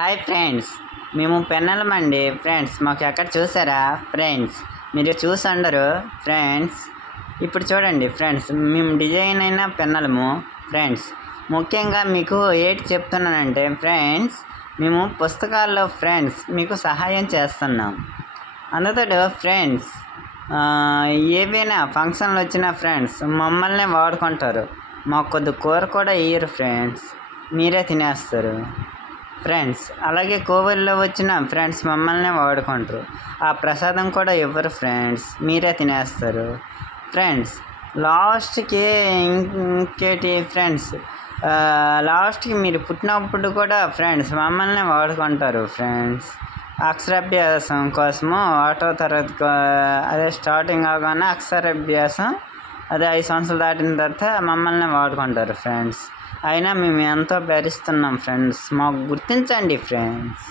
Hi friends, మేము పెన్నెలమండి friends. మాకు ఎక్కడ చూసారా ఫ్రెండ్స్? మీరు చూసండరు ఫ్రెండ్స్. ఇప్పుడు చూడండి ఫ్రెండ్స్, మేము డిజైన్ అయిన పెన్నెలము ఫ్రెండ్స్. ముఖ్యంగా మీకు ఏంటి చెప్తున్నానంటే ఫ్రెండ్స్, మేము పుస్తకాల్లో ఫ్రెండ్స్ మీకు సహాయం చేస్తున్నాం. అందుతో ఫ్రెండ్స్ ఏవైనా ఫంక్షన్లు వచ్చినా ఫ్రెండ్స్ మమ్మల్ని వాడుకుంటారు. మాకు కొద్ది కూర కూడా ఇయ్యరు ఫ్రెండ్స్, మీరే తినేస్తారు ఫ్రెండ్స్. అలాగే కోవిల్లో వచ్చిన ఫ్రెండ్స్ మమ్మల్ని వాడుకుంటారు. ఆ ప్రసాదం కూడా ఇవ్వరు ఫ్రెండ్స్, మీరే తినేస్తారు ఫ్రెండ్స్. లాస్ట్కి ఇంకేటి ఫ్రెండ్స్, లాస్ట్కి మీరు పుట్టినప్పుడు కూడా ఫ్రెండ్స్ మమ్మల్ని వాడుకుంటారు ఫ్రెండ్స్. అక్షరాభ్యాసం కోసము ఒకటో తరగతి అదే స్టార్టింగ్ అవగానే అక్షరాభ్యాసం అదే 5 సంవత్సరాలు దాటిన తర్వాత మమ్మల్ని వాడుకుంటారు ఫ్రెండ్స్. అయినా మేము ఎంతో భరిస్తున్నాం ఫ్రెండ్స్, మాకు గుర్తించండి ఫ్రెండ్స్.